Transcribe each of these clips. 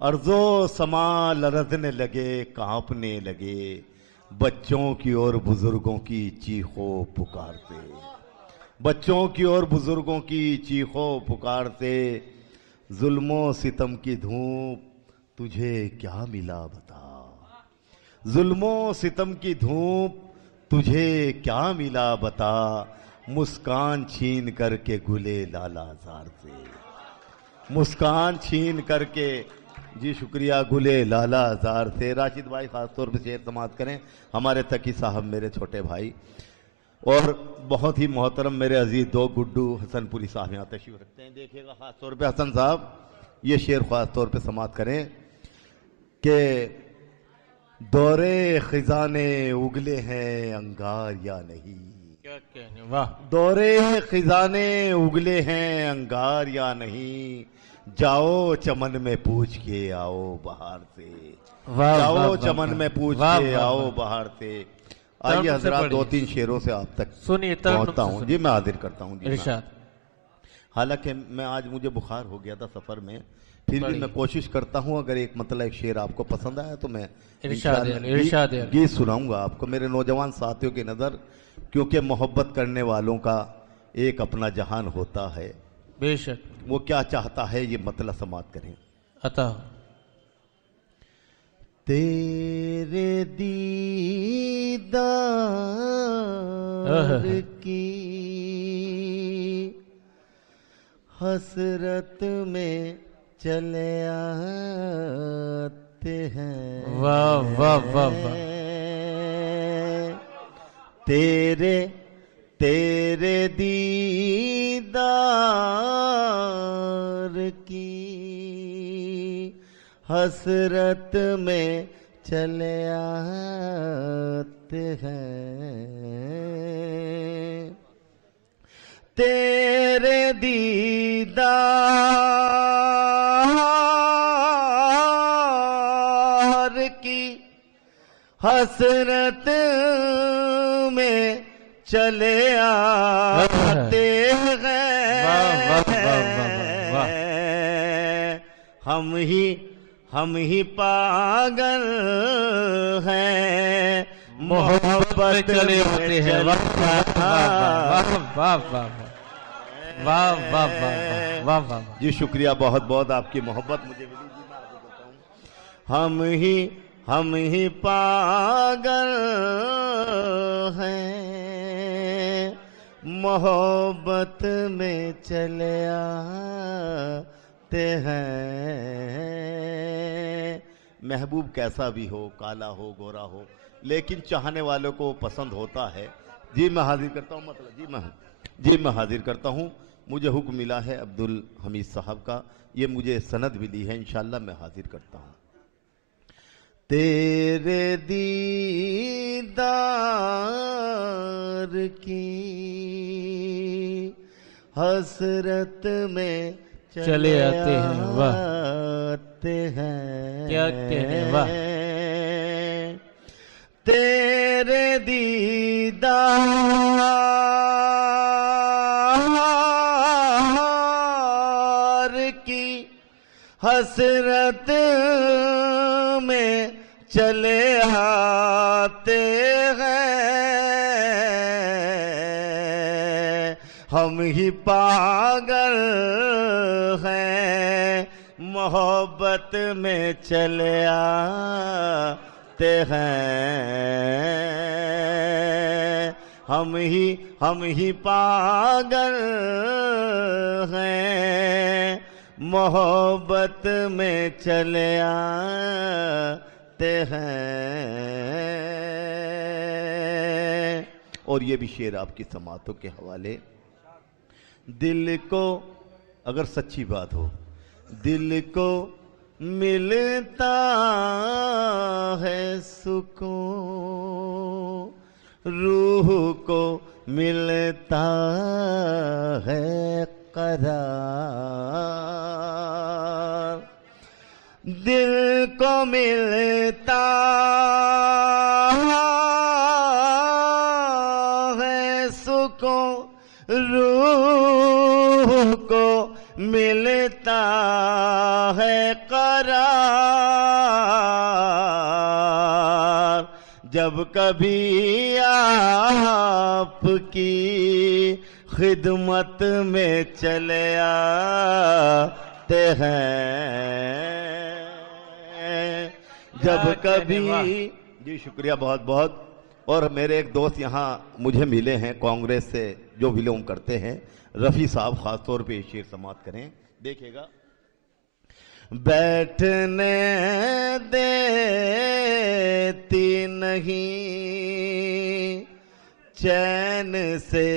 ارض و سما لرزنے لگے، کانپنے لگے، بچوں کی اور بزرگوں کی چیخو پکار سے، بچوں کی اور بزرگوں کی چیخو پکار سے، ظلم و ستم کی دھوپ تجھے کیا ملا بتا، ظلم و ستم کی دھوپ تجھے کیا ملا بتا، مسکان چھین کر کے گلے لالا زار سے، مسکان چھین کر کے، جی شکریہ، گلے لالا زار سے۔ راشد بھائی خاص طور پہ شعر سماعت کریں، ہمارے تقی صاحب میرے چھوٹے بھائی، اور بہت ہی محترم میرے عزیز دو گڈو حسن پوری صاحب یہاں تشریف رکھتے ہیں، دیکھیے گا خاص طور پہ حسن صاحب یہ شعر خاص طور پہ سماعت کریں کہ دورے خزانے اگلے ہیں انگار یا نہیں، کیا کہنے، واہ، دورے خزانے اگلے ہیں انگار یا نہیں، جاؤ چمن میں پوچھ کے آؤ بہار سے، واہ، جاؤ واہ، چمن واہ، میں پوچھ واہ، کے واہ، آؤ واہ۔ بہار سے۔ ترنم آئیے سے حضرات پڑھیے۔ دو تین شعروں سے آپ تک سنیے، ترنم پہنچتا سے ہوں، سنیے۔ جی میں حاضر کرتا ہوں، جی میں۔ ارشاد۔ حالانکہ میں آج مجھے بخار ہو گیا تھا سفر میں، پھر بھی پڑھیے۔ میں کوشش کرتا ہوں اگر ایک مطلب ایک شعر آپ کو پسند آیا تو میں ارشاد انشاءاللہ ارشاد گیت سناؤں گا آپ کو، میرے نوجوان ساتھیوں کی نظر، کیونکہ محبت کرنے والوں کا ایک اپنا جہان ہوتا ہے، بے شک، وہ کیا چاہتا ہے یہ مطلب سماعت کریں۔ عطا تیرے دیدار کی حسرت میں چلے آتے ہیں، واہ واہ واہ واہ، تیرے دیدار کی حسرت میں چلے آتے ہیں، تیرے دیدار کی حسرت میں چلے آتے ہیں، ہم ہی پاگل ہیں، محبت چلے آتے ہیں، واہ واہ واہ واہ واہ واہ واہ واہ واہ، جی شکریہ بہت بہت، آپ کی محبت مجھے ملی، جی میں آپ کو کہتا ہوں، ہم ہی پاگل ہیں، محبت میں چلے آتے ہیں۔ محبوب کیسا بھی ہو، کالا ہو، گورا ہو، لیکن چاہنے والوں کو پسند ہوتا ہے۔ جی میں حاضر کرتا ہوں، مطلب جی میں حاضر کرتا ہوں، مجھے حکم ملا ہے عبدالحمید صاحب کا، یہ مجھے سند ملی ہے، انشاءاللہ میں حاضر کرتا ہوں۔ تیرے دیدار کی حسرت میں چلے آتے ہیں، واہ، آتے ہیں، کیا کہنے، واہ، تیرے دیدار کی حسرت میں چلے آتے ہیں، ہم ہی پاگل ہیں، محبت میں چلے آتے ہیں، ہم ہی پاگل ہیں، محبت میں چلے آتے ہیں۔ اور یہ بھی شعر آپ کی سماعتوں کے حوالے، دل کو اگر سچی بات ہو، دل کو ملتا ہے سکون، روح کو ملتا ہے قرار، دل کو ملتا ہے سکون، روح کو ملتا ہے قرار، جب کبھی آپ کی خدمت میں چلے آتے ہیں، جب کبھی جی شکریہ بہت بہت. اور میرے ایک دوست یہاں مجھے ملے ہیں کانگریس سے جو بلونگ کرتے ہیں، رفیع صاحب خاص طور پہ یہ شعر سماعت کریں، دیکھیے گا. بیٹھنے دیتی نہیں چین سے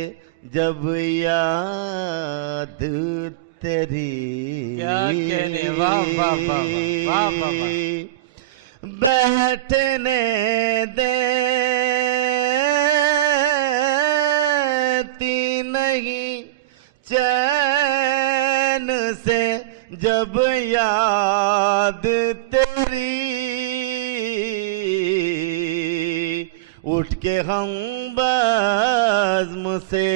جب یاد تیری، کیا کہنے، واہ واہ واہ واہ واہ واہ. بیٹھنے دیتی نہیں چین سے جب یاد تیری، اٹھ کے ہم بزم سے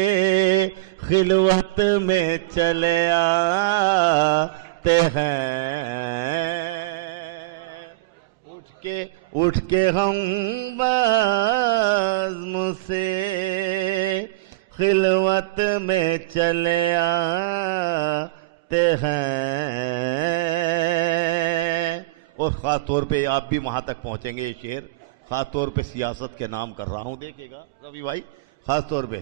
خلوت میں چلے آتے ہیں، اٹھ کے ہم بزم سے خلوت میں چلے آتے ہیں. اور خاص طور پہ آپ بھی وہاں تک پہنچیں گے. یہ شعر خاص طور پہ سیاست کے نام کر رہا ہوں، دیکھیے گا رفیع بھائی. خاص طور پہ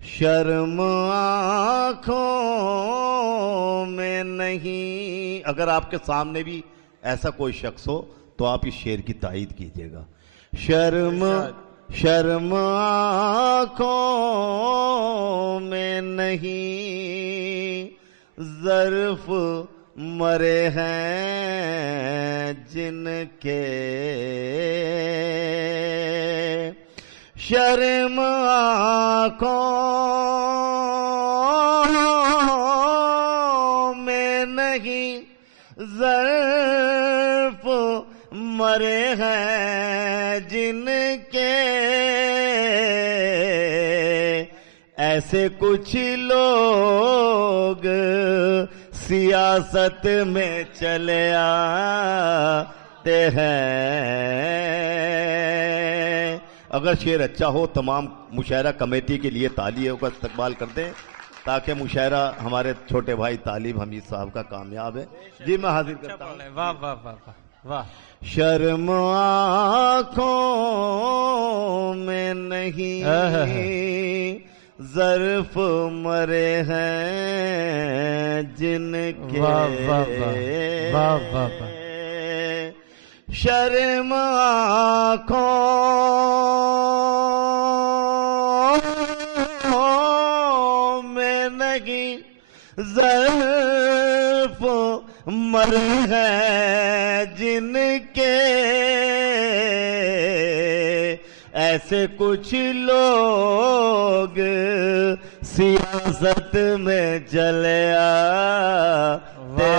شرم آنکھوں میں نہیں، اگر آپ کے سامنے بھی ایسا کوئی شخص ہو تو آپ اس شعر کی تائید کیجیے گا. شرم آنکھوں میں نہیں ظرف مرے ہیں جن کے، شرم آنکھوں میں نہیں ظرف مرے ہیں جن کے، ایسے کچھ لوگ سیاست میں چلے آتے ہیں. اگر شعر اچھا ہو تمام مشاعرہ کمیٹی کے لیے تالیوں کا استقبال کر دیں تاکہ مشاعرہ ہمارے چھوٹے بھائی طالب حمید صاحب کا کامیاب ہے. جی میں حاضر کرتا ہوں. واہ واہ واہ واہ. شرم آنکھوں میں نہیں ظرف مرے ہیں جن کے، شرم آنکھوں میں نہیں ظرف مرے ہیں جن کے، ایسے کچھ لوگ سیاست میں چلے آتے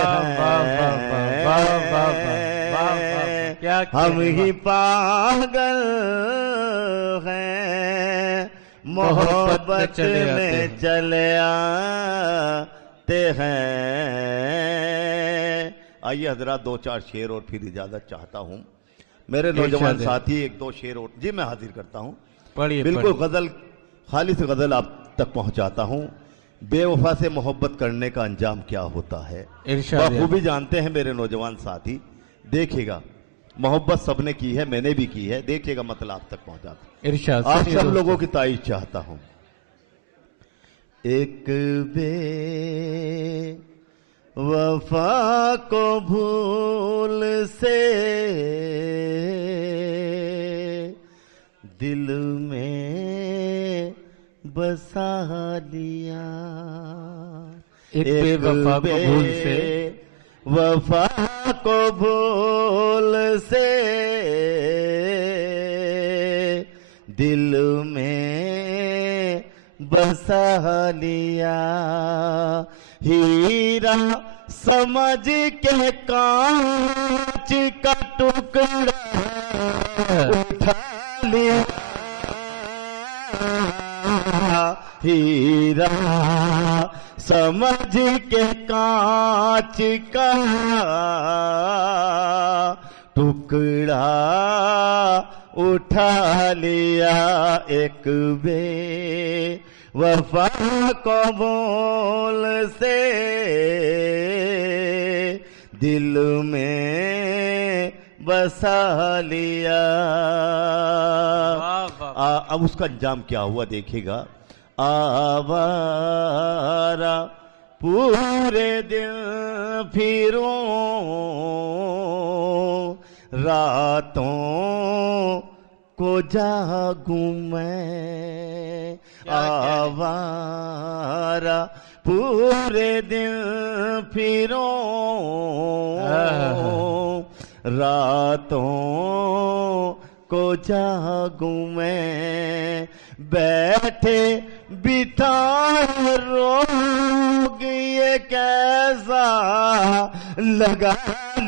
ہیں. ہم ہی پاگل ہیں محبت میں چلے آتے ہیں. آئیے حضرات دو چار شعر اور پھر اجازت چاہتا ہوں. میرے نوجوان ساتھی ایک دو شعر اور جی میں حاضر کرتا ہوں. بالکل غزل، خالص غزل آپ تک پہنچاتا ہوں. بے وفا سے محبت کرنے کا انجام کیا ہوتا ہے بخوبی جانتے ہیں میرے نوجوان ساتھی. دیکھیے گا محبت سب نے کی ہے، میں نے بھی کی ہے. دیکھیے گا مطلب آپ تک پہنچاتا ہوں. آپ سب لوگوں کی تائید چاہتا ہوں. ایک بے وفا کو بھول سے دل میں بسا لیا، ایک بے وفا کو بھول سے، وفا کو بھول سے دل میں بسا لیا، ہیرا سمجھ کے کانچ کا ٹکڑا اٹھا لیا، ہیرا سمجھ کے کانچ کا ٹکڑا اٹھا لیا ایک بے وفا کو بول سے دل میں بسا لیا. اب اس کا انجام کیا ہوا دیکھے گا. آوارہ پورے دن پھروں راتوں کو جاگوں میں. آوارہ پورے دن پھروں راتوں کو جاگوں میں. بیٹھے بٹھائے روگ یہ کیسا لگا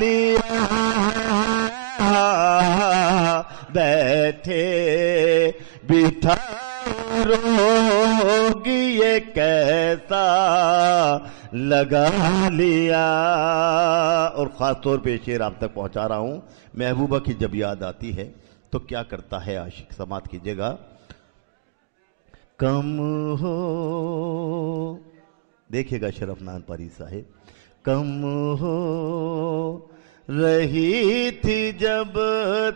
لیا. بیٹھے بٹھائے روگ یہ کیسا لگا لیا. اور خاص طور پہ شعر آپ تک پہنچا رہا ہوں. محبوبہ کی جب یاد آتی ہے تو کیا کرتا ہے عاشق, سماعت کیجیے گا. کم ہو, دیکھیے گا شرف نان پاری صاحب. کم ہو رہی تھی جب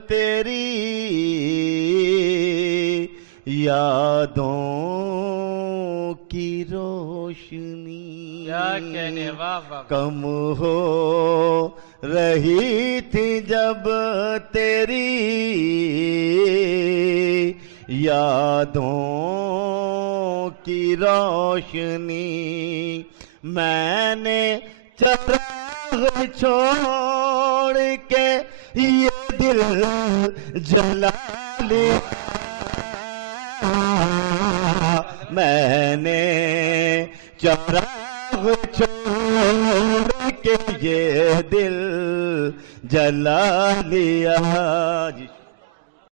تیری یادوں کی روشنی. کم ہو رہی تھی جب تیری یادوں کی روشنی. میں نے چراغ چھوڑ کے یہ دل جلا لیا. میں نے چراغ چھوڑ کے یہ دل جلا لیا.